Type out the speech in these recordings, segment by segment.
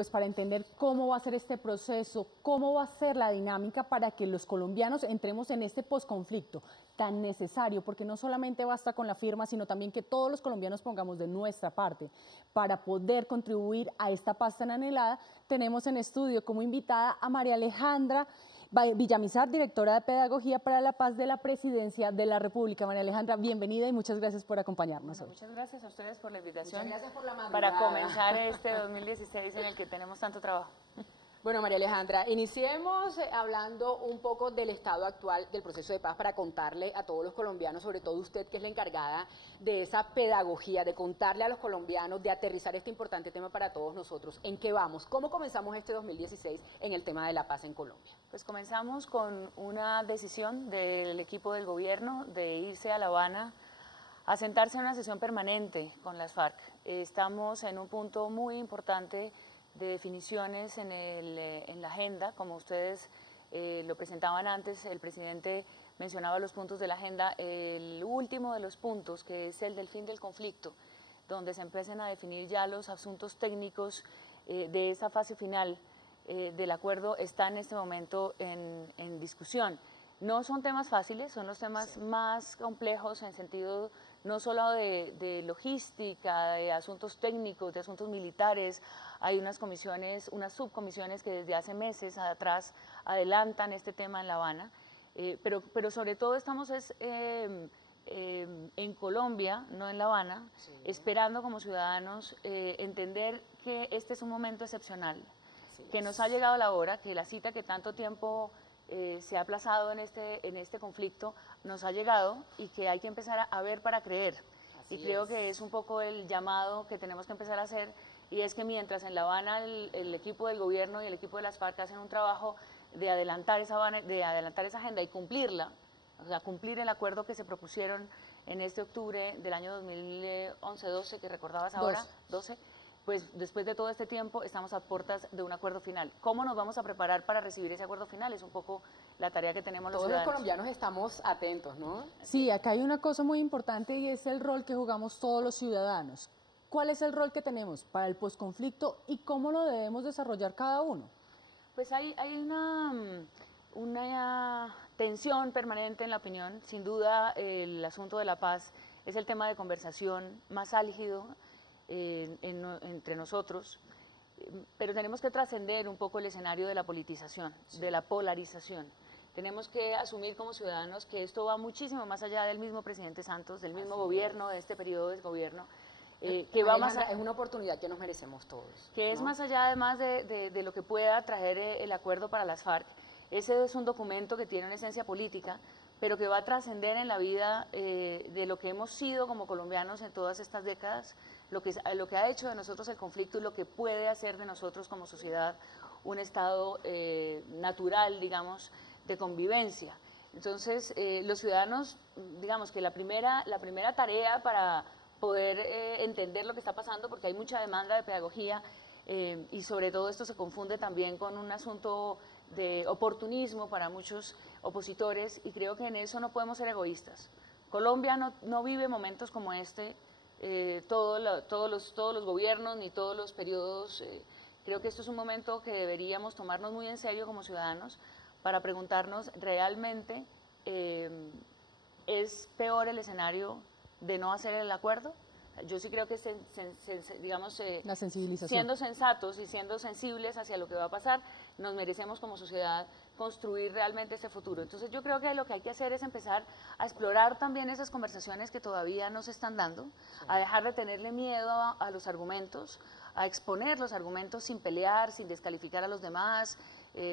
pues para entender cómo va a ser este proceso, cómo va a ser la dinámica para que los colombianos entremos en este posconflicto tan necesario, porque no solamente basta con la firma, sino también que todos los colombianos pongamos de nuestra parte para poder contribuir a esta paz tan anhelada. Tenemos en estudio como invitada a María Alejandra Villamizar, directora de Pedagogía para la Paz de la Presidencia de la República. María Alejandra, bienvenida y muchas gracias por acompañarnos hoy. Muchas gracias a ustedes por la invitación. Muchas gracias por la madrugada. Para comenzar este 2016 en el que tenemos tanto trabajo. Bueno, María Alejandra, iniciemos hablando un poco del estado actual del proceso de paz para contarle a todos los colombianos, sobre todo usted que es la encargada de esa pedagogía, de contarle a los colombianos, de aterrizar este importante tema para todos nosotros. ¿En qué vamos? ¿Cómo comenzamos este 2016 en el tema de la paz en Colombia? Pues comenzamos con una decisión del equipo del gobierno de irse a La Habana a sentarse en una sesión permanente con las FARC. Estamos en un punto muy importante de definiciones en la agenda, como ustedes lo presentaban antes, el presidente mencionaba los puntos de la agenda, el último de los puntos, que es el del fin del conflicto, donde se empiezan a definir ya los asuntos técnicos de esa fase final del acuerdo, está en este momento en discusión. No son temas fáciles, son los temas más complejos en sentido no solo de logística, de asuntos técnicos, de asuntos militares. Hay unas comisiones, unas subcomisiones que desde hace meses atrás adelantan este tema en La Habana, pero sobre todo estamos en Colombia, no en La Habana, esperando como ciudadanos entender que este es un momento excepcional, que nos ha llegado la hora, que la cita que tanto tiempo se ha aplazado en este conflicto nos ha llegado y que hay que empezar a ver para creer. Y creo que es un poco el llamado que tenemos que empezar a hacer, y es que mientras en La Habana el equipo del gobierno y el equipo de las FARC hacen un trabajo de adelantar esa agenda y cumplirla, o sea, cumplir el acuerdo que se propusieron en este octubre del año 2011-12, que recordabas ahora, 12, pues después de todo este tiempo estamos a puertas de un acuerdo final. ¿Cómo nos vamos a preparar para recibir ese acuerdo final? Es un poco la tarea que tenemos los ciudadanos. Todos los colombianos estamos atentos, ¿no? Sí, acá hay una cosa muy importante y es el rol que jugamos todos los ciudadanos. ¿Cuál es el rol que tenemos para el posconflicto y cómo lo debemos desarrollar cada uno? Pues hay una tensión permanente en la opinión. Sin duda, el asunto de la paz es el tema de conversación más álgido entre nosotros, pero tenemos que trascender un poco el escenario de la politización, de la polarización. Tenemos que asumir como ciudadanos que esto va muchísimo más allá del mismo presidente Santos, del mismo gobierno, de este periodo de gobierno, que va más es una oportunidad que nos merecemos todos. Que es más allá además de lo que pueda traer el acuerdo para las FARC. Ese es un documento que tiene una esencia política, pero que va a trascender en la vida de lo que hemos sido como colombianos en todas estas décadas, lo que ha hecho de nosotros el conflicto y lo que puede hacer de nosotros como sociedad un estado natural, digamos, de convivencia. Entonces, los ciudadanos, digamos que la primera tarea para poder entender lo que está pasando, porque hay mucha demanda de pedagogía y sobre todo esto se confunde también con un asunto de oportunismo para muchos opositores, y creo que en eso no podemos ser egoístas. Colombia no vive momentos como este, todos los gobiernos ni todos los periodos. Creo que esto es un momento que deberíamos tomarnos muy en serio como ciudadanos para preguntarnos realmente, ¿es peor el escenario de no hacer el acuerdo? Yo sí creo que, digamos, la sensibilización. Siendo sensatos y siendo sensibles hacia lo que va a pasar, nos merecemos como sociedad construir realmente ese futuro. Entonces yo creo que lo que hay que hacer es empezar a explorar también esas conversaciones que todavía no se están dando, a dejar de tenerle miedo a los argumentos, a exponer los argumentos sin pelear, sin descalificar a los demás,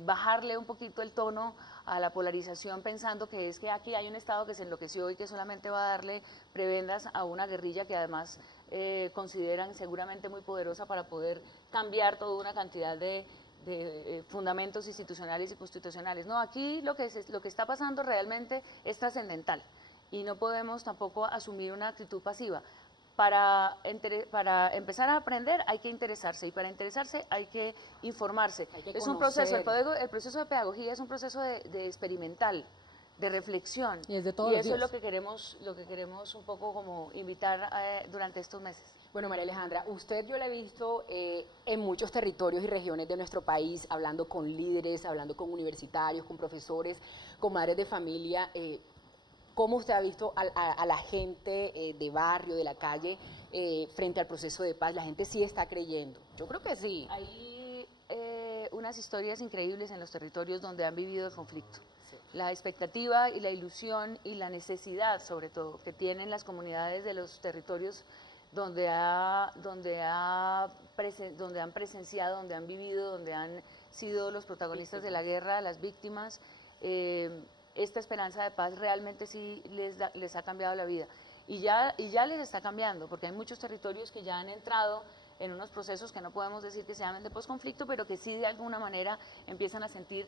bajarle un poquito el tono a la polarización pensando que es que aquí hay un Estado que se enloqueció y que solamente va a darle prebendas a una guerrilla que además consideran seguramente muy poderosa para poder cambiar toda una cantidad de fundamentos institucionales y constitucionales. No, aquí lo que está pasando realmente es trascendental y no podemos tampoco asumir una actitud pasiva. Para empezar a aprender hay que interesarse, y para interesarse hay que informarse. Hay que es un proceso, el proceso de pedagogía es un proceso de experimental, de reflexión. Y es de todos y los eso es días. lo que queremos un poco como invitar durante estos meses. Bueno, María Alejandra, usted yo la he visto en muchos territorios y regiones de nuestro país, hablando con líderes, hablando con universitarios, con profesores, con madres de familia. ¿Cómo usted ha visto a la gente de barrio, de la calle, frente al proceso de paz? ¿La gente sí está creyendo? Yo creo que sí. Hay unas historias increíbles en los territorios donde han vivido el conflicto. Sí. La expectativa y la ilusión y la necesidad, sobre todo, que tienen las comunidades de los territorios donde han presenciado, donde han vivido, donde han sido los protagonistas de la guerra, las víctimas. Esta esperanza de paz realmente sí les ha cambiado la vida. Y ya les está cambiando, porque hay muchos territorios que ya han entrado en unos procesos que no podemos decir que se llamen de posconflicto, pero que sí de alguna manera empiezan a sentir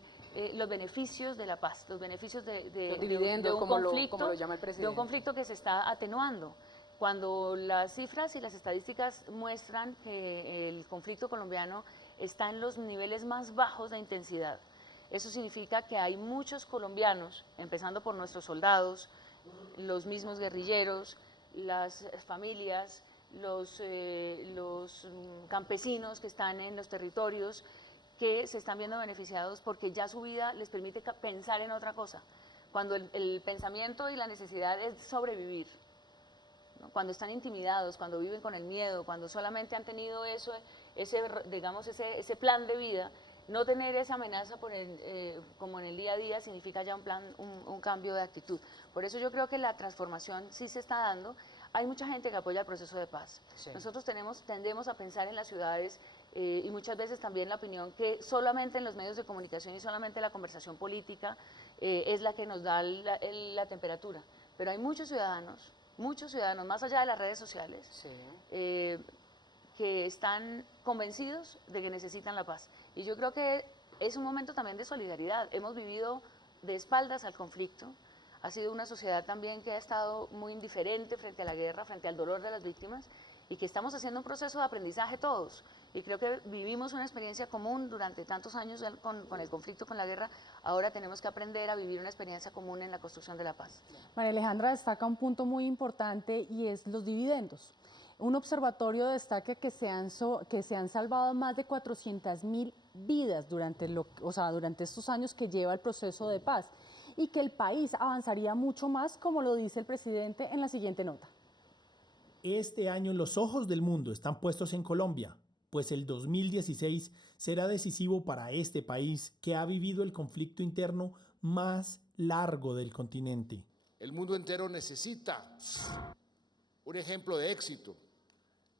los beneficios de la paz, los beneficios de un conflicto, como lo llama el presidente. de un conflicto que se está atenuando. Cuando las cifras y las estadísticas muestran que el conflicto colombiano está en los niveles más bajos de intensidad, eso significa que hay muchos colombianos, empezando por nuestros soldados, los mismos guerrilleros, las familias, los campesinos que están en los territorios, que se están viendo beneficiados porque ya su vida les permite pensar en otra cosa. Cuando el pensamiento y la necesidad es sobrevivir, ¿no? Cuando están intimidados, cuando viven con el miedo, cuando solamente han tenido eso, ese plan de vida, no tener esa amenaza como en el día a día significa ya un cambio de actitud. Por eso yo creo que la transformación sí se está dando. Hay mucha gente que apoya el proceso de paz. Sí. Nosotros tendemos a pensar en las ciudades y muchas veces también la opinión que solamente en los medios de comunicación y solamente la conversación política es la que nos da la temperatura. Pero hay muchos ciudadanos, más allá de las redes sociales, sí, que están convencidos de que necesitan la paz. Y yo creo que es un momento también de solidaridad. Hemos vivido de espaldas al conflicto. Ha sido una sociedad también que ha estado muy indiferente frente a la guerra, frente al dolor de las víctimas, y que estamos haciendo un proceso de aprendizaje todos. Y creo que vivimos una experiencia común durante tantos años con el conflicto, con la guerra. Ahora tenemos que aprender a vivir una experiencia común en la construcción de la paz. María Alejandra destaca un punto muy importante y es los dividendos. Un observatorio destaca que se han salvado más de 400.000 vidas durante estos años que lleva el proceso de paz y que el país avanzaría mucho más, como lo dice el presidente en la siguiente nota. Este año los ojos del mundo están puestos en Colombia, pues el 2016 será decisivo para este país que ha vivido el conflicto interno más largo del continente. El mundo entero necesita un ejemplo de éxito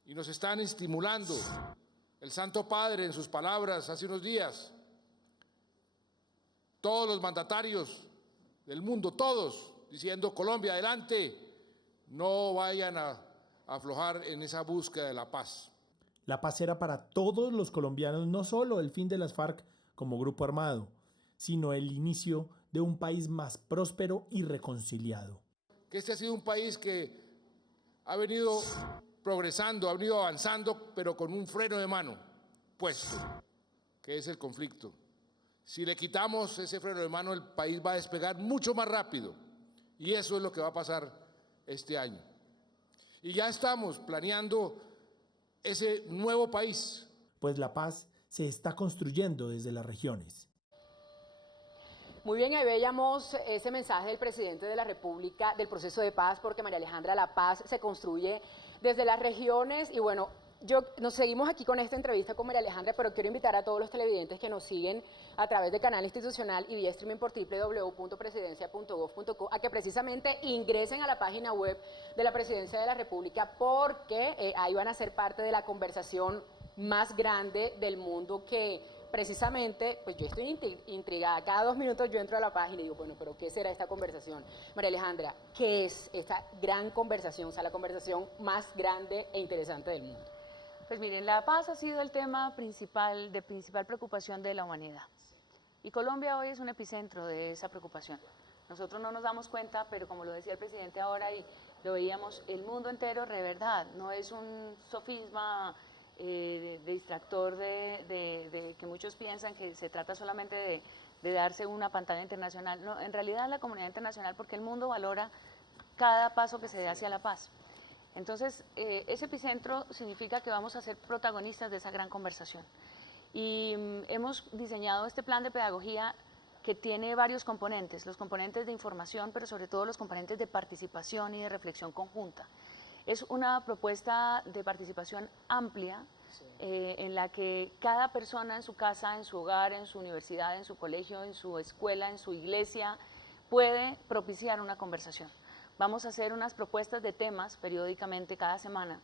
y nos están estimulando. El Santo Padre en sus palabras hace unos días, todos los mandatarios del mundo, todos, diciendo Colombia, adelante, no vayan a aflojar en esa búsqueda de la paz. La paz era para todos los colombianos no solo el fin de las FARC como grupo armado, sino el inicio de un país más próspero y reconciliado. Que este ha sido un país que ha venido progresando, ha venido avanzando, pero con un freno de mano puesto, que es el conflicto. Si le quitamos ese freno de mano, el país va a despegar mucho más rápido, y eso es lo que va a pasar este año. Y ya estamos planeando ese nuevo país. Pues la paz se está construyendo desde las regiones. Muy bien, ahí veíamos ese mensaje del presidente de la República del proceso de paz, porque María Alejandra, la paz se construye desde las regiones. Y bueno, nos seguimos aquí con esta entrevista con María Alejandra, pero quiero invitar a todos los televidentes que nos siguen a través de Canal Institucional y vía streaming por www.presidencia.gov.co a que precisamente ingresen a la página web de la Presidencia de la República, porque ahí van a ser parte de la conversación más grande del mundo que precisamente, pues yo estoy intrigada. Cada 2 minutos yo entro a la página y digo, bueno, pero ¿qué será esta conversación? María Alejandra, ¿qué es esta gran conversación, o sea, la conversación más grande e interesante del mundo? Pues miren, la paz ha sido el tema principal preocupación de la humanidad. Y Colombia hoy es un epicentro de esa preocupación. Nosotros no nos damos cuenta, pero como lo decía el presidente ahora y lo veíamos, el mundo entero de verdad, no es un sofisma de distractor de que muchos piensan que se trata solamente de darse una pantalla internacional. No, en realidad la comunidad internacional, porque el mundo valora cada paso que se dé hacia la paz. Entonces, ese epicentro significa que vamos a ser protagonistas de esa gran conversación. Y hemos diseñado este plan de pedagogía que tiene varios componentes, los componentes de información, pero sobre todo los componentes de participación y de reflexión conjunta. Es una propuesta de participación amplia, en la que cada persona en su casa, en su hogar, en su universidad, en su colegio, en su escuela, en su iglesia, puede propiciar una conversación. Vamos a hacer unas propuestas de temas periódicamente cada semana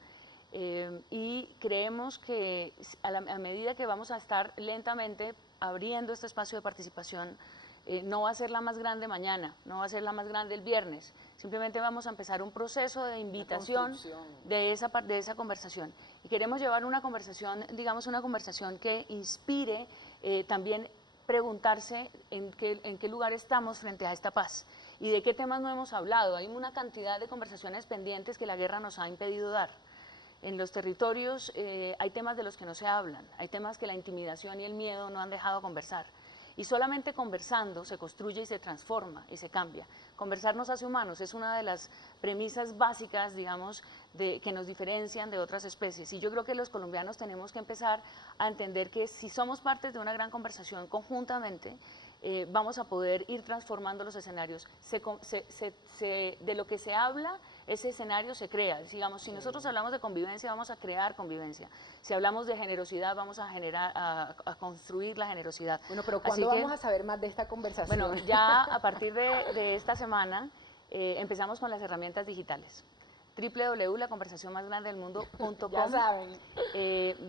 y creemos que a medida que vamos a estar lentamente abriendo este espacio de participación, no va a ser la más grande mañana, no va a ser la más grande el viernes, simplemente vamos a empezar un proceso de invitación de esa conversación. Y queremos llevar una conversación, digamos una conversación que inspire también preguntarse en qué lugar estamos frente a esta paz y de qué temas no hemos hablado. Hay una cantidad de conversaciones pendientes que la guerra nos ha impedido dar. En los territorios hay temas de los que no se hablan, hay temas que la intimidación y el miedo no han dejado conversar. Y solamente conversando se construye y se transforma y se cambia. Conversar nos hace humanos, es una de las premisas básicas, digamos, que nos diferencian de otras especies. Y yo creo que los colombianos tenemos que empezar a entender que si somos parte de una gran conversación conjuntamente, vamos a poder ir transformando los escenarios. De lo que se habla, ese escenario se crea. Digamos, si nosotros hablamos de convivencia, vamos a crear convivencia. Si hablamos de generosidad, vamos a construir la generosidad. Bueno, pero ¿cuándo vamos a saber más de esta conversación? Bueno, ya a partir de esta semana empezamos con las herramientas digitales. www.laconversacionmasgrandedelmundo.com. Ya saben.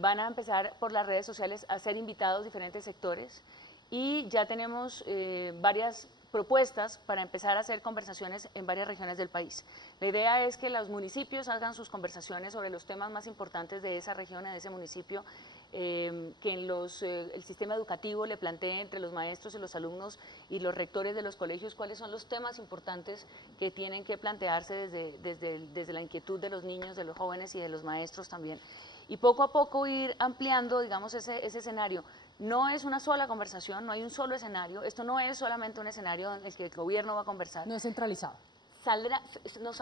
Van a empezar por las redes sociales a ser invitados diferentes sectores y ya tenemos varias propuestas para empezar a hacer conversaciones en varias regiones del país. La idea es que los municipios hagan sus conversaciones sobre los temas más importantes de esa región, de ese municipio, que el sistema educativo le plantee entre los maestros y los alumnos y los rectores de los colegios cuáles son los temas importantes que tienen que plantearse desde la inquietud de los niños, de los jóvenes y de los maestros también. Y poco a poco ir ampliando, digamos, ese escenario. No es una sola conversación, no hay un solo escenario, esto no es solamente un escenario en el que el gobierno va a conversar. No es centralizado. Nos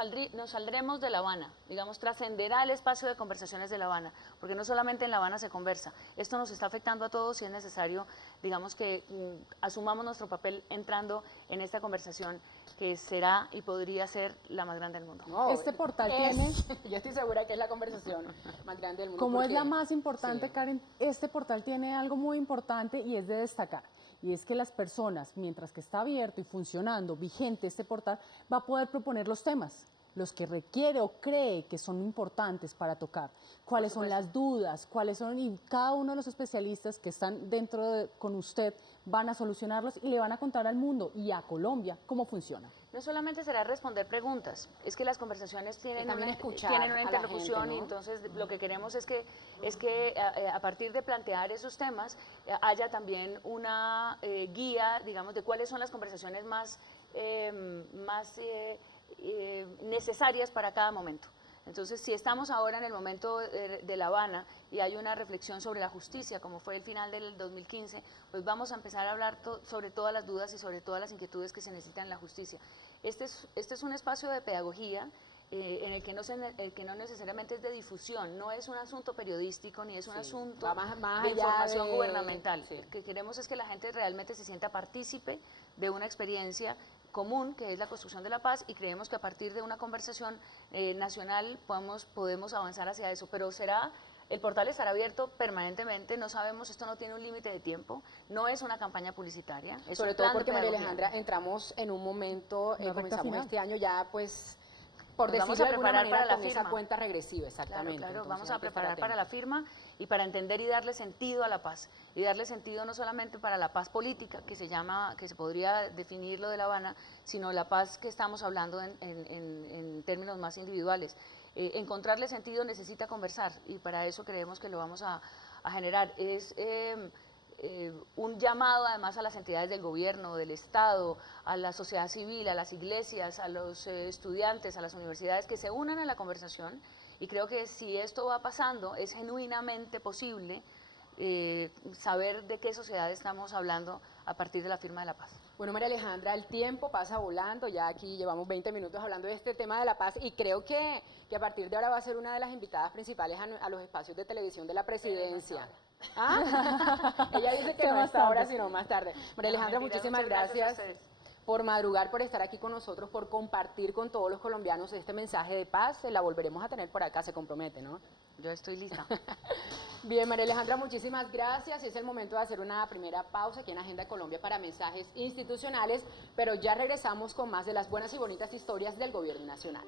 saldremos de La Habana, digamos, trascenderá el espacio de conversaciones de La Habana, porque no solamente en La Habana se conversa, esto nos está afectando a todos y es necesario, digamos, que asumamos nuestro papel entrando en esta conversación que será y podría ser la más grande del mundo. No, Este portal tiene... Yo estoy segura que es la conversación más grande del mundo. Como es porque- la más importante, Sí. Karen, este portal tiene algo muy importante y es de destacar. Y es que las personas, mientras que está abierto y funcionando, vigente este portal, va a poder proponer los temas, los que requiere o cree que son importantes para tocar, cuáles son las dudas, cuáles son, y cada uno de los especialistas que están con usted van a solucionarlos y le van a contar al mundo y a Colombia cómo funciona. No solamente será responder preguntas, es que las conversaciones tienen también una escuchar tienen una a la interlocución gente, ¿no? y entonces lo que queremos es que a partir de plantear esos temas haya también una guía, digamos, de cuáles son las conversaciones más necesarias para cada momento. Entonces, si estamos ahora en el momento de La Habana y hay una reflexión sobre la justicia, como fue el final del 2015, pues vamos a empezar a hablar sobre todas las dudas y sobre todas las inquietudes que se necesitan en la justicia. Este es un espacio de pedagogía en el que no necesariamente es de difusión, no es un asunto periodístico ni es un asunto va más de allá información de- gubernamental. sí. Lo que queremos es que la gente realmente se sienta partícipe de una experiencia común, que es la construcción de la paz, y creemos que a partir de una conversación nacional podemos avanzar hacia eso, pero el portal estará abierto permanentemente, no sabemos, esto no tiene un límite de tiempo, no es una campaña publicitaria. Es Sobre un todo plan de porque, María pedagogía. Alejandra, entramos en un momento, La recta comenzamos final. este año ya, pues, por Nos vamos decirlo a de alguna preparar manera, para la con esa firma. cuenta regresiva, exactamente. Claro, Entonces, vamos hay a que estar preparar para la atentos. firma y para entender y darle sentido a la paz. Y darle sentido no solamente para la paz política, que se podría definir lo de La Habana, sino la paz que estamos hablando en términos más individuales. Encontrarle sentido necesita conversar y para eso creemos que lo vamos a generar. Es un llamado además a las entidades del gobierno, del Estado, a la sociedad civil, a las iglesias, a los estudiantes, a las universidades que se unan a la conversación y creo que si esto va pasando es genuinamente posible saber de qué sociedad estamos hablando a partir de la firma de la paz. Bueno, María Alejandra, el tiempo pasa volando, ya aquí llevamos 20 minutos hablando de este tema de la paz y creo que a partir de ahora va a ser una de las invitadas principales a los espacios de televisión de la presidencia. ¿Ah? Ella dice que no hasta ahora, sino más tarde. María Alejandra, muchísimas gracias por madrugar, por estar aquí con nosotros, por compartir con todos los colombianos este mensaje de paz. La volveremos a tener por acá, se compromete, ¿no? Yo estoy lista. Bien, María Alejandra, muchísimas gracias. Es el momento de hacer una primera pausa aquí en Agenda Colombia para mensajes institucionales, pero ya regresamos con más de las buenas y bonitas historias del gobierno nacional.